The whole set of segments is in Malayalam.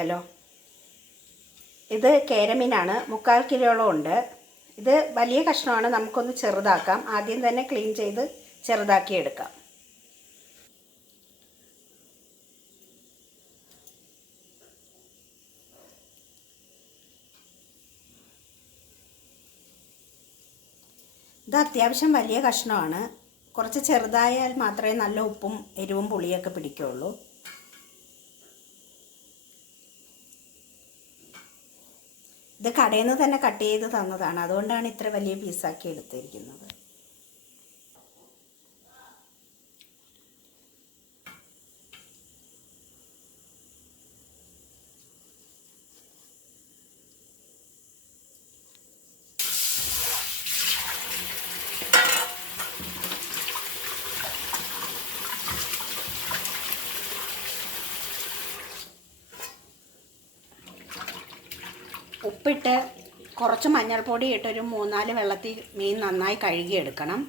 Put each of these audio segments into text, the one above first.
ഹലോ, ഇത് കേരമീനാണ്. 3/4 കിലോളം ഉണ്ട്. ഇത് വലിയ കഷ്ണമാണ്. നമുക്കൊന്ന് ചെറുതാക്കാം. ആദ്യം തന്നെ ക്ലീൻ ചെയ്ത് ചെറുതാക്കി എടുക്കാം. ഇത് അത്യാവശ്യം വലിയ കഷ്ണമാണ്. കുറച്ച് ചെറുതായാൽ മാത്രമേ നല്ല ഉപ്പും എരിവും പുളിയൊക്കെ പിടിക്കുകയുള്ളൂ. ഇത് കടയിൽ നിന്ന് തന്നെ കട്ട് ചെയ്ത് തന്നതാണ്, അതുകൊണ്ടാണ് ഇത്ര വലിയ പീസാക്കി എടുത്തിരിക്കുന്നത്. ഉപ്പിട്ട് കുറച്ച് മഞ്ഞൾപ്പൊടി ഇട്ടൊരു 3-4 വെള്ളത്തിൽ മീൻ നന്നായി കഴുകിയെടുക്കണം.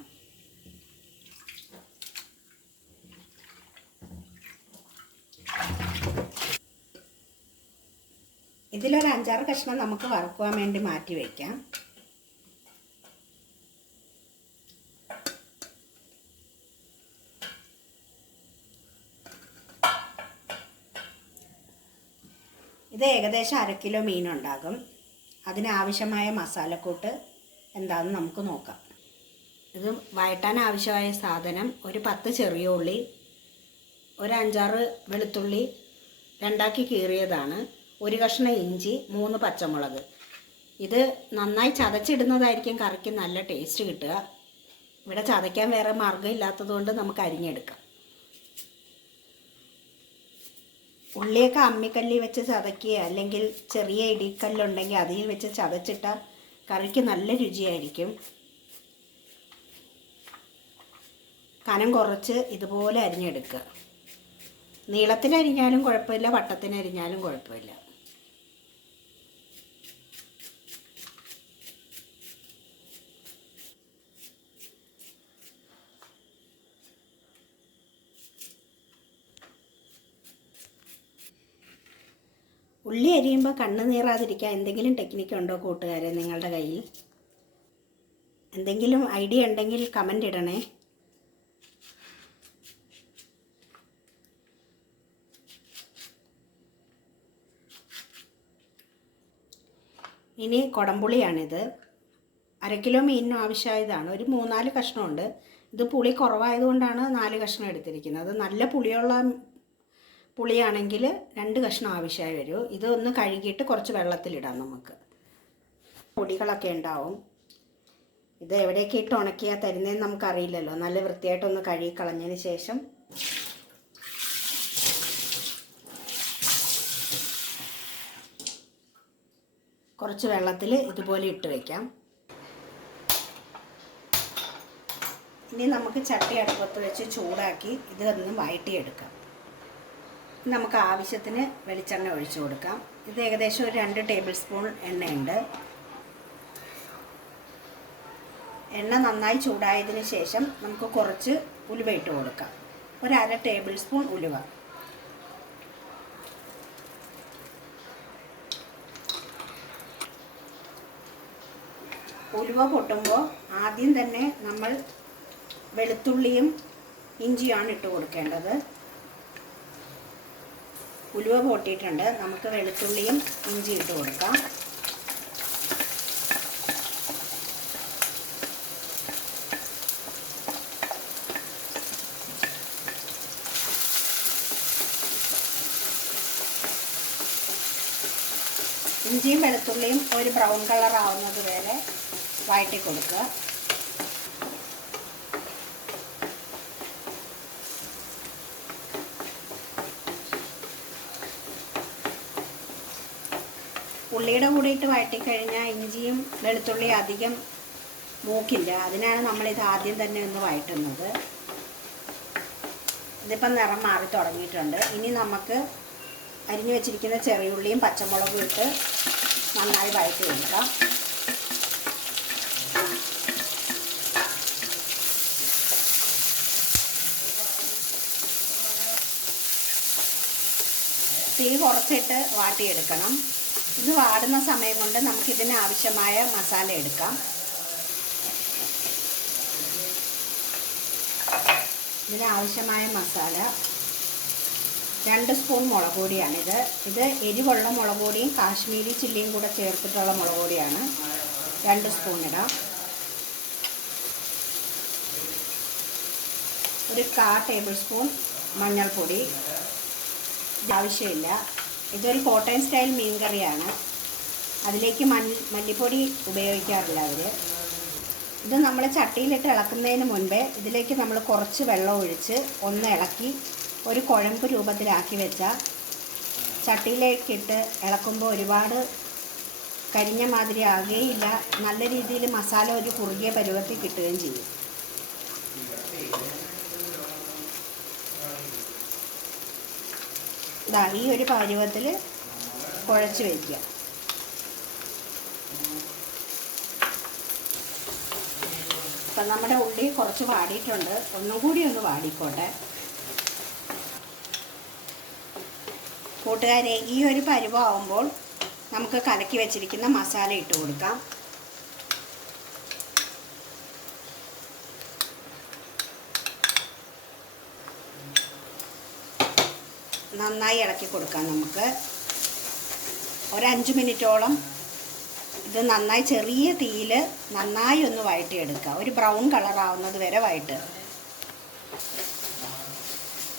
ഇതിലൊരു 5-6 കഷ്ണം നമുക്ക് വറുക്കുവാൻ വേണ്ടി മാറ്റി വയ്ക്കാം. ഇത് ഏകദേശം 1/2 കിലോ മീനുണ്ടാകും. അതിനാവശ്യമായ മസാലക്കൂട്ട് എന്താണെന്ന് നമുക്ക് നോക്കാം. ഇത് വഴറ്റാൻ ആവശ്യമായ സാധനം: ഒരു 10 ചെറിയ ഉള്ളി, ഒരു 5-6 വെളുത്തുള്ളി 2ആക്കി കീറിയതാണ്, ഒരു കഷ്ണം ഇഞ്ചി, 3 പച്ചമുളക്. ഇത് നന്നായി ചതച്ചിടുന്നതായിരിക്കും കറിക്ക് നല്ല ടേസ്റ്റ് കിട്ടുക. ഇവിടെ ചതയ്ക്കാൻ വേറെ മാർഗ്ഗം ഇല്ലാത്തതുകൊണ്ട് നമുക്ക് അരിഞ്ഞെടുക്കാം. ഉള്ളിയൊക്കെ അമ്മിക്കല്ലിൽ വെച്ച് ചതയ്ക്കുക, അല്ലെങ്കിൽ ചെറിയ ഇടിക്കല്ലുണ്ടെങ്കിൽ അതിൽ വെച്ച് ചതച്ചിട്ടാൽ കറിക്ക് നല്ല രുചിയായിരിക്കും. കനം കുറച്ച് ഇതുപോലെ അരിഞ്ഞെടുക്കുക. നീളത്തിനരിഞ്ഞാലും കുഴപ്പമില്ല, വട്ടത്തിനരിഞ്ഞാലും കുഴപ്പമില്ല. ഉള്ളി അരിയുമ്പോൾ കണ്ണ് നീറാതിരിക്കാൻ എന്തെങ്കിലും ടെക്നിക്കുണ്ടോ കൂട്ടുകാരെ നിങ്ങളുടെ കയ്യിൽ? എന്തെങ്കിലും ഐഡിയ ഉണ്ടെങ്കിൽ കമൻ്റ് ഇടണേ. ഇനി കുടംപുളിയാണിത്. 1/2 കിലോ മീനിനും ആവശ്യമായതാണ്. ഒരു 3-4 കഷ്ണമുണ്ട്. ഇത് പുളി കുറവായതുകൊണ്ടാണ് 4 കഷ്ണം എടുത്തിരിക്കുന്നത്. നല്ല പുളിയാണെങ്കിൽ 2 കഷ്ണം ആവശ്യമായി വരും. ഇതൊന്ന് കഴുകിയിട്ട് കുറച്ച് വെള്ളത്തിലിടാം നമുക്ക്. പൊടികളൊക്കെ ഉണ്ടാവും. ഇത് എവിടെയൊക്കെ ഇട്ട് ഉണക്കിയാൽ തരുന്നതെന്ന് നമുക്കറിയില്ലല്ലോ. നല്ല വൃത്തിയായിട്ടൊന്ന് കഴുകി കളഞ്ഞതിന് ശേഷം കുറച്ച് വെള്ളത്തിൽ ഇതുപോലെ ഇട്ട് വയ്ക്കാം. ഇനി നമുക്ക് ചട്ടി അടുപ്പത്ത് വെച്ച് ചൂടാക്കി ഇതൊന്ന് വഴറ്റിയെടുക്കാം. നമുക്ക് ആവശ്യത്തിന് വെളിച്ചെണ്ണ ഒഴിച്ചു കൊടുക്കാം. ഇത് ഏകദേശം ഒരു 2 ടേബിൾ സ്പൂൺ എണ്ണയുണ്ട്. എണ്ണ നന്നായി ചൂടായതിന് ശേഷം നമുക്ക് കുറച്ച് ഉലുവ ഇട്ട് കൊടുക്കാം. ഒരു 1/2 ടേബിൾ സ്പൂൺ ഉലുവ. ഉലുവ പൊട്ടുമ്പോൾ ആദ്യം തന്നെ നമ്മൾ വെളുത്തുള്ളിയും ഇഞ്ചിയാണ് ഇട്ട് കൊടുക്കേണ്ടത്. ഉലുവ പൊട്ടിയിട്ടുണ്ട്. നമുക്ക് വെളുത്തുള്ളിയും ഇഞ്ചി ഇട്ട് കൊടുക്കാം. ഇഞ്ചിയും വെളുത്തുള്ളിയും ഒരു ബ്രൗൺ കളർ ആവുന്നത് വരെ വഴറ്റി കൊടുക്കുക. ഉള്ളിയുടെ കൂടിയിട്ട് വഴറ്റിക്കഴിഞ്ഞാൽ ഇഞ്ചിയും വെളുത്തുള്ളിയും അധികം മൂക്കില്ല. അതിനാണ് നമ്മളിത് ആദ്യം തന്നെ ഒന്ന് വഴറ്റുന്നത്. ഇതിപ്പം നിറം മാറി തുടങ്ങിയിട്ടുണ്ട്. ഇനി നമുക്ക് അരിഞ്ഞു വെച്ചിരിക്കുന്ന ചെറിയുള്ളിയും പച്ചമുളകും ഇട്ട് നന്നായി വഴറ്റി കൊടുക്കാം. തീ തീ കുറച്ചിട്ട് വാട്ടിയെടുക്കണം. ഇത് വാടുന്ന സമയം കൊണ്ട് നമുക്കിതിന് ആവശ്യമായ മസാല എടുക്കാം. ഇതിനാവശ്യമായ മസാല 2 സ്പൂൺ മുളക് പൊടിയാണിത്. ഇത് എരിവുള്ള മുളക് പൊടിയും കാശ്മീരി ചില്ലിയും കൂടെ ചേർത്തിട്ടുള്ള മുളക് പൊടിയാണ്. 2 സ്പൂൺ ഇടാം. ഒരു 1/4 ടേബിൾ സ്പൂൺ മഞ്ഞൾപ്പൊടി. ആവശ്യമില്ല. ഇതൊരു കോട്ടയം സ്റ്റൈൽ മീൻ കറിയാണ്. അതിലേക്ക് മല്ലിപ്പൊടി ഉപയോഗിക്കാറില്ല അവർ. ഇത് നമ്മൾ ചട്ടിയിലിട്ട് ഇളക്കുന്നതിന് മുൻപേ ഇതിലേക്ക് നമ്മൾ കുറച്ച് വെള്ളം ഒഴിച്ച് ഒന്ന് ഇളക്കി ഒരു കുഴമ്പ് രൂപത്തിലാക്കി വെച്ചാൽ ചട്ടിയിലേക്കിട്ട് ഇളക്കുമ്പോൾ ഒരുപാട് കരിഞ്ഞ മാതിരി ആകുകയില്ല. നല്ല രീതിയിൽ മസാല ഒരു കുറുകിയ പരുവത്തിൽ കിട്ടുകയും ചെയ്യും. ഈ ഒരു പരുവത്തിൽ കുഴച്ച് വയ്ക്കുക. ഇപ്പം നമ്മുടെ ഉള്ളി കുറച്ച് വാടിയിട്ടുണ്ട്. ഒന്നും കൂടി ഒന്ന് വാടിക്കോട്ടെ. കൂട്ടുകാരെ, ഈ ഒരു പരുവമാകുമ്പോൾ നമുക്ക് കലക്കി വെച്ചിരിക്കുന്ന മസാല ഇട്ട് കൊടുക്കാം. നന്നായി ഇളക്കി കൊടുക്കാം. നമുക്ക് ഒരു 5 മിനിറ്റോളം ഇത് നന്നായി ചെറിയ തീയിൽ നന്നായി ഒന്ന് വഴറ്റിയെടുക്കുക. ഒരു ബ്രൗൺ കളറാവുന്നത് വരെ വഴറ്റുക.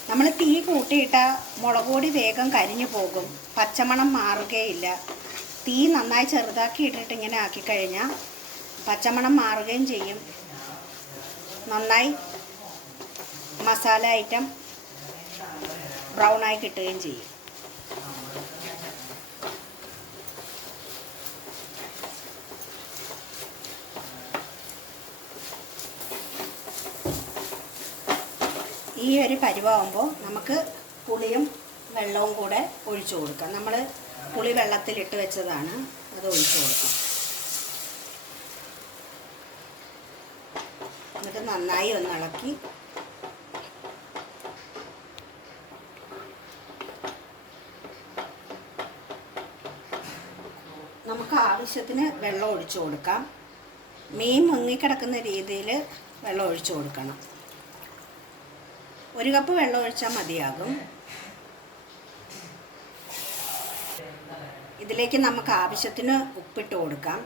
നമ്മൾ തീ കൂട്ടിയിട്ടാൽ മുളക് പൊടി വേഗം കരിഞ്ഞു പോകും, പച്ചമണം മാറുകയില്ല. തീ നന്നായി ചെറുതാക്കി ഇട്ടിട്ട് ഇങ്ങനെ ആക്കിക്കഴിഞ്ഞാൽ പച്ചമണം മാറുകയും ചെയ്യും. നന്നായി മസാല ഐറ്റം ബ്രൗണായി കിട്ടുകയും ചെയ്യും. ഈ ഒരു പരുവാകുമ്പോൾ നമുക്ക് പുളിയും വെള്ളവും കൂടെ ഒഴിച്ചു കൊടുക്കാം. നമ്മൾ പുളി വെള്ളത്തിലിട്ട് വെച്ചതാണ്, അത് ഒഴിച്ചു കൊടുക്കാം. എന്നിട്ട് നന്നായി ഒന്ന് ഇളക്കി നമുക്ക് ആവശ്യത്തിന് വെള്ളം ഒഴിച്ചു കൊടുക്കാം. മീൻ മുങ്ങിക്കിടക്കുന്ന രീതിയിൽ വെള്ളം ഒഴിച്ചു കൊടുക്കണം. 1 കപ്പ് വെള്ളം ഒഴിച്ചാൽ മതിയാകും. ഇതിലേക്ക് നമുക്ക് ആവശ്യത്തിന് ഉപ്പിട്ട് കൊടുക്കാം.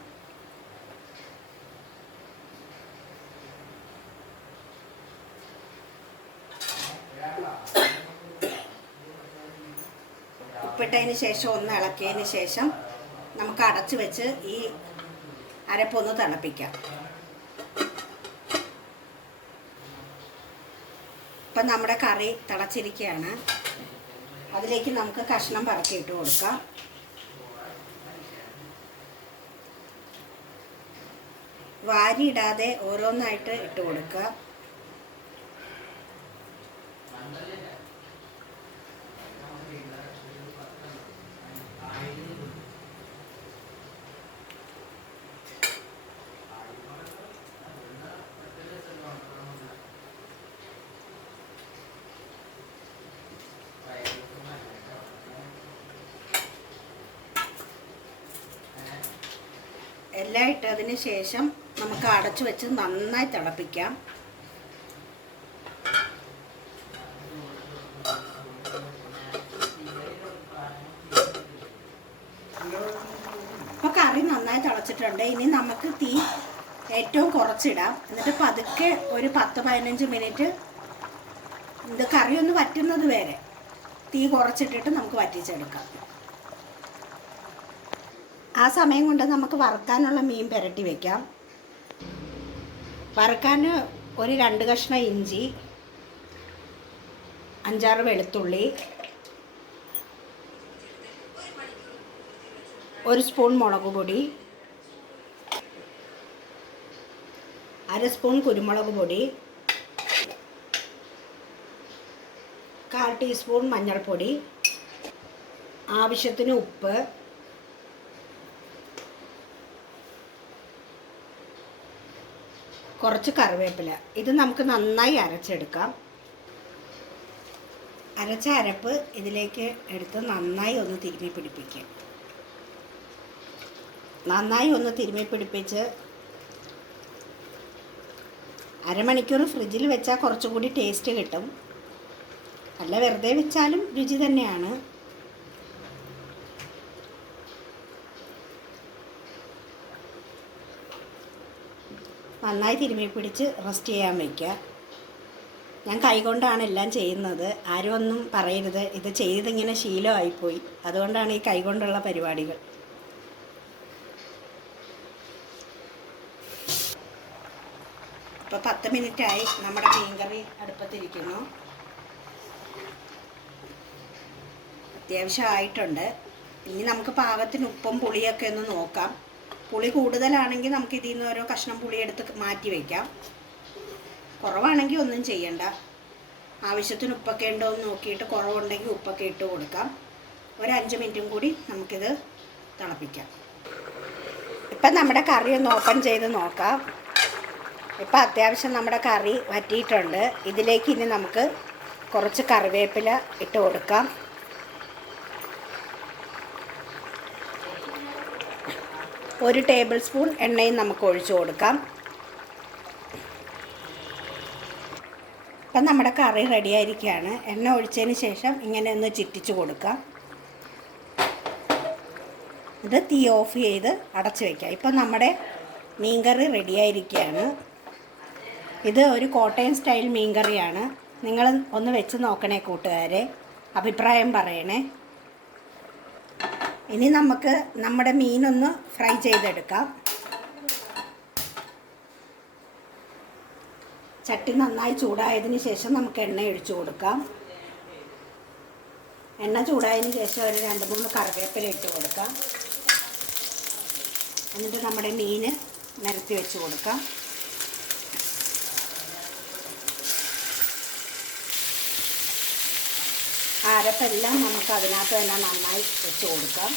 ഉപ്പിട്ടതിന് ശേഷം ഒന്ന് ഇളക്കിയതിന് ശേഷം നമുക്ക് അടച്ച് വെച്ച് ഈ അരപ്പൊന്ന് തിളപ്പിക്കാം. ഇപ്പം നമ്മുടെ കറി തിളച്ചിരിക്കുകയാണ്. അതിലേക്ക് നമുക്ക് കഷ്ണം പറക്കിയിട്ട് കൊടുക്കാം. വാരിയിടാതെ ഓരോന്നായിട്ട് ഇട്ട് കൊടുക്കുക. എല്ലാം ഇട്ടതിന് ശേഷം നമുക്ക് അടച്ചു വെച്ച് നന്നായി തിളപ്പിക്കാം. ഇപ്പോൾ കറി നന്നായി തിളച്ചിട്ടുണ്ട്. ഇനി നമുക്ക് തീ ഏറ്റവും കുറച്ചിടാം. എന്നിട്ട് പതുക്കെ ഒരു 10-15 മിനിറ്റ് ഇത് കറി ഒന്ന് വറ്റുന്നത് വരെ തീ കുറച്ചിട്ടിട്ട് നമുക്ക് വറ്റിച്ചെടുക്കാം. ആ സമയം കൊണ്ട് നമുക്ക് വറുക്കാനുള്ള മീൻ പുരട്ടി വയ്ക്കാം. വറുക്കാൻ ഒരു 2 കഷ്ണം ഇഞ്ചി, 5-6 വെളുത്തുള്ളി, 1 സ്പൂൺ മുളക് പൊടി, 1/2 സ്പൂൺ കുരുമുളക് പൊടി, 1/4 ടീസ്പൂൺ മഞ്ഞൾപ്പൊടി, ആവശ്യത്തിന് ഉപ്പ്, കുറച്ച് കറിവേപ്പില. ഇത് നമുക്ക് നന്നായി അരച്ചെടുക്കാം. അരച്ച അരപ്പ് ഇതിലേക്ക് എടുത്ത് നന്നായി ഒന്ന് തിരുമ്മി പിടിപ്പിക്കുക. നന്നായി ഒന്ന് തിരുമ്മി പിടിപ്പിച്ച് അരമണിക്കൂർ ഫ്രിഡ്ജിൽ വെച്ചാൽ കുറച്ചുകൂടി ടേസ്റ്റ് കിട്ടും. അല്ല വെറുതെ വെച്ചാലും രുചി തന്നെയാണ്. നന്നായി തിരുമ്മി പിടിച്ച് റെസ്റ്റ് ചെയ്യാൻ വയ്ക്കുക. ഞാൻ കൈകൊണ്ടാണ് എല്ലാം ചെയ്യുന്നത്. ആരും ഒന്നും പറയരുത്, ഇത് ചെയ്തിങ്ങനെ ശീലമായിപ്പോയി. അതുകൊണ്ടാണ് ഈ കൈകൊണ്ടുള്ള പരിപാടികൾ. ഇപ്പോൾ 10 മിനിറ്റായി നമ്മുടെ മീൻകറി അടുപ്പത്തിരിക്കുന്നു. അത്യാവശ്യമായിട്ടുണ്ട്. ഇനി നമുക്ക് പാകത്തിന് ഉപ്പും പുളിയൊക്കെ ഒന്ന് നോക്കാം. പുളി കൂടുതലാണെങ്കിൽ നമുക്ക് ഇതിൽ നിന്ന് ഓരോ കഷ്ണം പുളി എടുത്ത് മാറ്റി വയ്ക്കാം. കുറവാണെങ്കിൽ ഒന്നും ചെയ്യണ്ട. ആവശ്യത്തിന് ഉപ്പൊക്കെ ഉണ്ടോ എന്ന് നോക്കിയിട്ട് കുറവുണ്ടെങ്കിൽ ഉപ്പൊക്കെ ഇട്ട് കൊടുക്കാം. ഒരു 5 മിനിറ്റും കൂടി നമുക്കിത് തിളപ്പിക്കാം. ഇപ്പം നമ്മുടെ കറി ഒന്ന് ഓപ്പൺ ചെയ്ത് നോക്കാം. ഇപ്പം അത്യാവശ്യം നമ്മുടെ കറി വറ്റിയിട്ടുണ്ട്. ഇതിലേക്ക് ഇനി നമുക്ക് കുറച്ച് കറിവേപ്പില ഇട്ട് കൊടുക്കാം. ഒരു ടേബിൾ സ്പൂൺ എണ്ണയും നമുക്ക് ഒഴിച്ചു കൊടുക്കാം. ഇപ്പം നമ്മുടെ കറി റെഡിയായിരിക്കുകയാണ്. എണ്ണ ഒഴിച്ചതിന് ശേഷം ഇങ്ങനെ ഒന്ന് ചുറ്റിച്ച് കൊടുക്കാം. ഇത് തീ ഓഫ് ചെയ്ത് അടച്ചു വയ്ക്കാം. ഇപ്പം നമ്മുടെ മീൻകറി റെഡിയായിരിക്കുകയാണ്. ഇത് ഒരു കോട്ടയം സ്റ്റൈൽ മീൻകറിയാണ്. നിങ്ങൾ ഒന്ന് വെച്ച് നോക്കണേ കൂട്ടുകാരെ, അഭിപ്രായം പറയണേ. ഇനി നമുക്ക് നമ്മുടെ മീനൊന്ന് ഫ്രൈ ചെയ്തെടുക്കാം. ചട്ടി നന്നായി ചൂടായതിന് ശേഷം നമുക്ക് എണ്ണ ഒഴിച്ചു കൊടുക്കാം. എണ്ണ ചൂടായതിന് ശേഷം ഒരു 2-3 കറിവേപ്പില ഇട്ട് കൊടുക്കാം. എന്നിട്ട് നമ്മുടെ മീൻ നിരത്തി വെച്ച് കൊടുക്കാം. അരപ്പെല്ലാം നമുക്ക് അതിനകത്ത് തന്നെ നന്നായി വെച്ച് കൊടുക്കാം.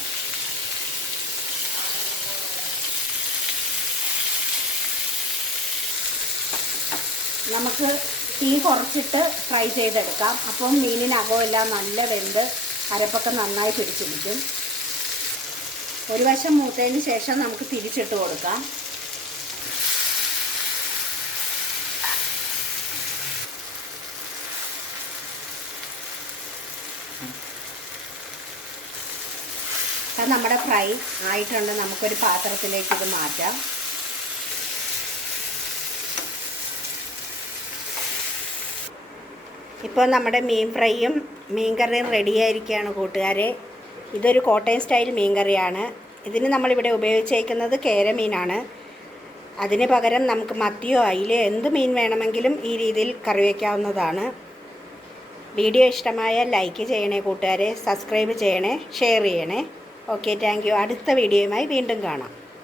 നമുക്ക് തീ കുറച്ചിട്ട് ഫ്രൈ ചെയ്തെടുക്കാം. അപ്പം മീനിനകമെല്ലാം നല്ല വെന്ത് അരപ്പൊക്കെ നന്നായി പിടിച്ചിരിക്കും. ഒരു വശം മൂത്തതിന് ശേഷം നമുക്ക് തിരിച്ചിട്ട് കൊടുക്കാം. അപ്പം നമ്മുടെ ഫ്രൈ ആയിട്ടുണ്ട്. നമുക്കൊരു പാത്രത്തിലേക്ക് ഇത് മാറ്റാം. ഇപ്പോൾ നമ്മുടെ മീൻ ഫ്രൈയും മീൻ കറിയും റെഡിയായിരിക്കുകയാണ് കൂട്ടുകാരെ. ഇതൊരു കോട്ടയം സ്റ്റൈൽ മീൻ കറിയാണ്. ഇതിന് നമ്മളിവിടെ ഉപയോഗിച്ചേക്കുന്നത് കേരമീനാണ്. അതിന് പകരം നമുക്ക് മത്തിയോ അയിലയോ എന്ത് മീൻ വേണമെങ്കിലും ഈ രീതിയിൽ കറി വയ്ക്കാവുന്നതാണ്. വീഡിയോ ഇഷ്ടമായാൽ ലൈക്ക് ചെയ്യണേ കൂട്ടുകാരെ, സബ്സ്ക്രൈബ് ചെയ്യണേ, ഷെയർ ചെയ്യണേ. Okay, thank you. അടുത്ത വീഡിയോയുമായി വീണ്ടും കാണാം.